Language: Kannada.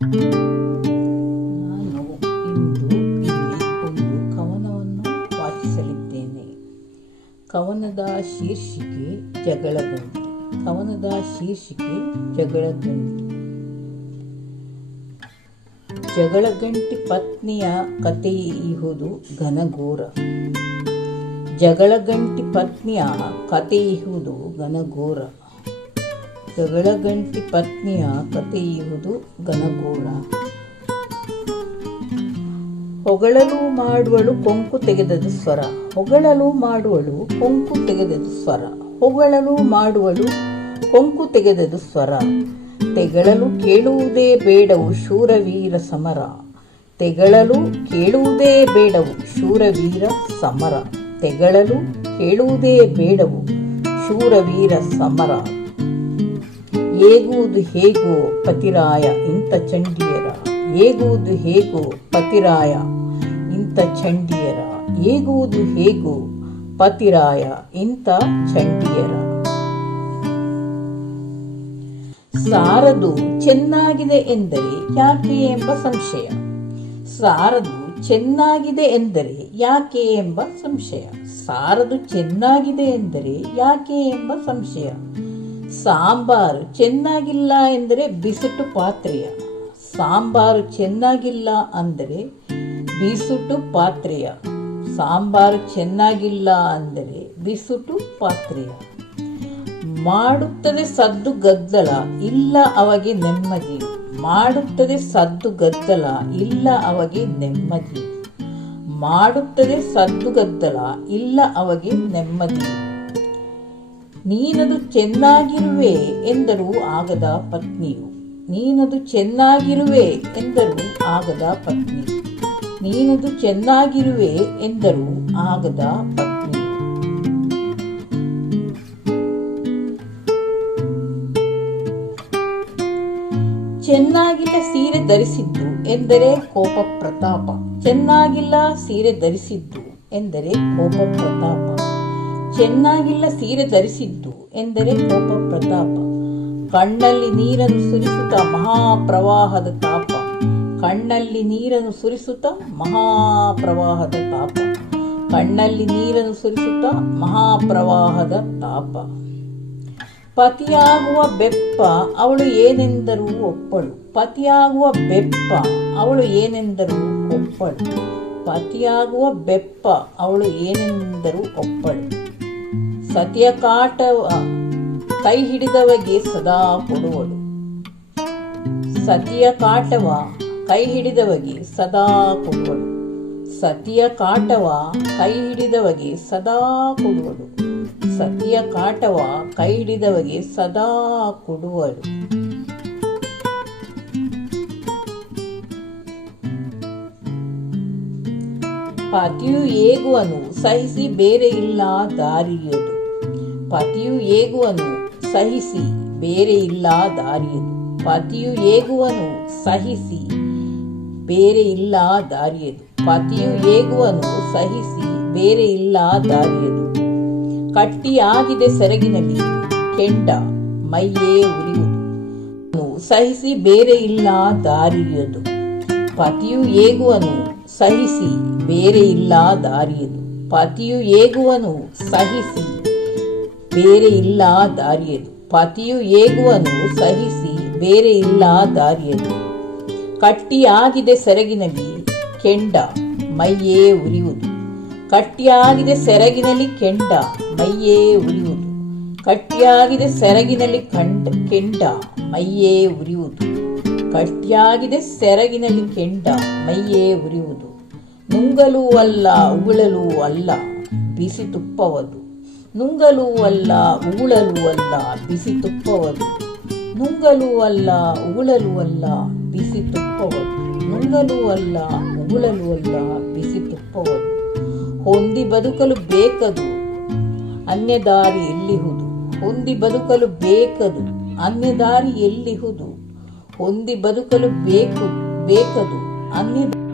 ನಾನು ಇಂದು ಇಲ್ಲಿ ಒಂದು ಕವನವನ್ನು ವಾಚಿಸಲಿದ್ದೇನೆ. ಕವನದ ಶೀರ್ಷಿಕೆ ಜಗಳದೊಂದಿ ಕವನದ ಶೀರ್ಷಿಕೆ ಜಗಳಗಂಟಿ ಜಗಳಗಂಟಿ ಪತ್ನಿಯ ಕಥೆಯಿಹುದು ಘನಘೋರ. ಜಗಳಗಂಟಿ ಪತ್ನಿಯ ಕಥೆಯಿಹುದು ಘನಘೋರ. ಜಗಳಗಂಟಿ ಪತ್ನಿಯ ಕಥೆಯುವುದು ಘನಘೋರ. ಹೊಗಳಲು ಮಾಡುವಳು ಕೊಂಕು ತೆಗೆದದು ಸ್ವರ. ಹೊಗಳಲು ಮಾಡುವಳು ಕೊಂಕು ತೆಗೆದದು ಸ್ವರ. ಹೊಗಳಲು ಮಾಡುವಳು ಕೊಂಕು ತೆಗೆದದು ಸ್ವರ. ತೆಗಳಲು ಕೇಳುವುದೇ ಬೇಡವು ಶೂರವೀರ ಸಮರ. ತೆಗಳಲು ಕೇಳುವುದೇ ಬೇಡವು ಶೂರವೀರ ಸಮರ. ತೆಗಳಲು ಕೇಳುವುದೇ ಬೇಡವು ಶೂರವೀರ ಸಮರ. ಏಗುವುದು ಹೇಗೋ ಪತಿರಾಯ, ಇಂಥ ಚಂಡಿಯರ. ಏಗುವುದು ಹೇಗೋ ಪತಿರಾಯ, ಇಂಥ ಚಂಡಿಯರ. ಏಗುವುದು ಹೇಗೋ ಪತಿರಾಯ, ಇಂಥ ಚಂಡಿಯರ. ಸಾರದು ಚೆನ್ನಾಗಿದೆ ಎಂದರೆ ಯಾಕೆ ಎಂಬ ಸಂಶಯ. ಸಾರದು ಚೆನ್ನಾಗಿದೆ ಎಂದರೆ ಯಾಕೆ ಎಂಬ ಸಂಶಯ. ಸಾರದು ಚೆನ್ನಾಗಿದೆ ಎಂದರೆ ಯಾಕೆ ಎಂಬ ಸಂಶಯ. ಸಾಂಬಾರು ಚೆನ್ನಾಗಿಲ್ಲ ಎಂದರೆ ಬಿಸಿಟ್ಟು ಪಾತ್ರೆಯ. ಸಾಂಬಾರು ಚೆನ್ನಾಗಿಲ್ಲ ಅಂದರೆ ಬಿಸುಟು ಪಾತ್ರೆಯ. ಸಾಂಬಾರು ಚೆನ್ನಾಗಿಲ್ಲ ಅಂದರೆ ಬಿಸುಟು ಪಾತ್ರೆಯ. ಮಾಡುತ್ತದೆ ಸದ್ದು ಗದ್ದಲ ಇಲ್ಲ ಅವಗೆ ನೆಮ್ಮದಿ. ಮಾಡುತ್ತದೆ ಸದ್ದು ಗದ್ದಲ ಇಲ್ಲ ಅವಗೆ ನೆಮ್ಮದಿ. ಮಾಡುತ್ತದೆ ಸದ್ದು ಗದ್ದಲ ಇಲ್ಲ ಅವಗೆ ನೆಮ್ಮದಿ. ನೀನದು ಚೆನ್ನಾಗಿರುವೆ ಎಂದರು ಆಗದ ಪತ್ನಿಯು. ನೀನದು ಚೆನ್ನಾಗಿರುವೆ ಎಂದರು ಆಗದ ಪತ್ನಿ ನೀನದು ಚೆನ್ನಾಗಿರುವೆ ಎಂದರು ಆಗದ ಪತ್ನಿ ಚೆನ್ನಾಗಿಲ್ಲ ಸೀರೆ ಧರಿಸಿದ್ದು ಎಂದರೆ ಕೋಪ ಪ್ರತಾಪ ಚೆನ್ನಾಗಿಲ್ಲ ಸೀರೆ ಧರಿಸಿದ್ದು ಎಂದರೆ ಕೋಪ ಪ್ರತಾಪ ಚೆನ್ನಾಗಿಲ್ಲ ಸೀರೆ ಧರಿಸಿದ್ದು ಎಂದರೆ ಕೋಪ, ಪ್ರತಾಪ. ಕಣ್ಣಲ್ಲಿ ನೀರನ್ನು ಸುರಿಸುತ್ತಾ ಮಹಾಪ್ರವಾಹದ ತಾಪ. ಕಣ್ಣಲ್ಲಿ ನೀರನ್ನು ಸುರಿಸುತ್ತಾ ಮಹಾಪ್ರವಾಹದ ತಾಪ. ಕಣ್ಣಲ್ಲಿ ನೀರನ್ನು ಸುರಿಸುತ್ತಾ ಮಹಾಪ್ರವಾಹದ ತಾಪ. ಪತಿಯಾಗುವ ಬೆಪ್ಪ ಅವಳು ಏನೆಂದರೂ ಒಪ್ಪಳು. ಪತಿಯಾಗುವ ಬೆಪ್ಪ ಅವಳು ಏನೆಂದರೂ ಒಪ್ಪಳು. ಪತಿಯಾಗುವ ಬೆಪ್ಪ ಅವಳು ಏನೆಂದರೂ ಒಪ್ಪಳು. ಸತಿಯ ಕಾಟವ ಕೈ ಹಿಡಿದವಗೆ ಸದಾ ಕೊಡುವಳು. ಸತಿಯ ಕಾಟವ ಕೈ ಹಿಡಿದವಗೆ ಸದಾ ಕೊಡುವಳು. ಸತಿಯ ಕಾಟವ ಕೈ ಹಿಡಿದವಗೆ ಸದಾ ಕೊಡುವಳು. ಸತಿಯ ಕಾಟವ ಕೈ ಹಿಡಿದವಗೆ ಸದಾ ಕೊಡುವಳು. ಪತಿಯು ಏಗುವನು, ಸಹಿಸಿ ಬೇರೆ ಇಲ್ಲ ದಾರಿಯದು. ಪತಿಯು ಏಗುವನು, ಸಹಿಸಿ, ಬೇರೆ ಇಲ್ಲ ದಾರಿಯದು. ಪತಿಯು ಏಗುವನು, ಸಹಿಸಿ, ಬೇರೆ ಇಲ್ಲ ದಾರಿಯದು. ಪತಿಯು ಏಗುವನು, ಸಹಿಸಿ, ಬೇರೆ ಇಲ್ಲ ದಾರಿಯದು. ಕಟ್ಟಿಯಾಗಿದೆ ಸೆರಗಿನಲ್ಲಿ, ಕೆಂಡ, ಮೈಯೇ ಉರಿಯುವುದು. ಸಹಿಸಿ, ಬೇರೆ ಇಲ್ಲ ದಾರಿಯದು. ಪತಿಯು ಏಗುವನು, ಸಹಿಸಿ, ಬೇರೆ ಇಲ್ಲ ದಾರಿಯದು. ಪತಿಯು ಏಗುವನು, ಸಹಿಸಿ ಬೇರೆ ಇಲ್ಲ ದಾರಿಯದು ಪತಿಯು ಏಗುವನು ಸಹಿಸಿ ಬೇರೆ ಇಲ್ಲ ದಾರಿಯದು ಕಟ್ಟಿಯಾಗಿದೆ ಸೆರಗಿನಲ್ಲಿ ಕೆಂಡ, ಮೈಯೇ ಉರಿಯುವುದು. ಕಟ್ಟಿಯಾಗಿದೆ ಸೆರಗಿನಲ್ಲಿ ಕೆಂಡ, ಮೈಯೇ ಉರಿಯುವುದು. ಕಟ್ಟಿಯಾಗಿದೆ ಸೆರಗಿನಲ್ಲಿ ಕಂಡ, ಕೆಂಡ, ಮೈಯೇ ಉರಿಯುವುದು. ಕಟ್ಟಿಯಾಗಿದೆ ಸೆರಗಿನಲ್ಲಿ ಕೆಂಡ, ಮೈಯೇ ಉರಿಯುವುದು. ನುಂಗಲೂ ಅಲ್ಲ, ಉಗುಳಲೂ ಅಲ್ಲ, ಬಿಸಿ ತುಪ್ಪವದು. ನುಂಗಲೂ ಅಲ್ಲ, ಉಗುಳಲೂ ಅಲ್ಲ, ಬಿಸಿ ತುಪ್ಪವದು. ನುಂಗಲೂ ಅಲ್ಲ, ಉಗುಳಲೂ ಅಲ್ಲ, ಬಿಸಿ ತುಪ್ಪವದು. ನುಂಗಲೂ ಅಲ್ಲ, ಉಗುಳಲೂ ಅಲ್ಲ, ಬಿಸಿ ತುಪ್ಪವದು. ಹೊಂದಿ ಬದುಕಲು ಬೇಕದು ಅನ್ಯ ದಾರಿ ಎಲ್ಲಿಹುದು? ಹೊಂದಿ ಬದುಕಲು ಬೇಕದು ಅನ್ಯ ದಾರಿ ಎಲ್ಲಿಹುದು? ಹೊಂದಿ ಬದುಕಲು ಬೇಕು, ಬೇಕದು ಅನ್ಯ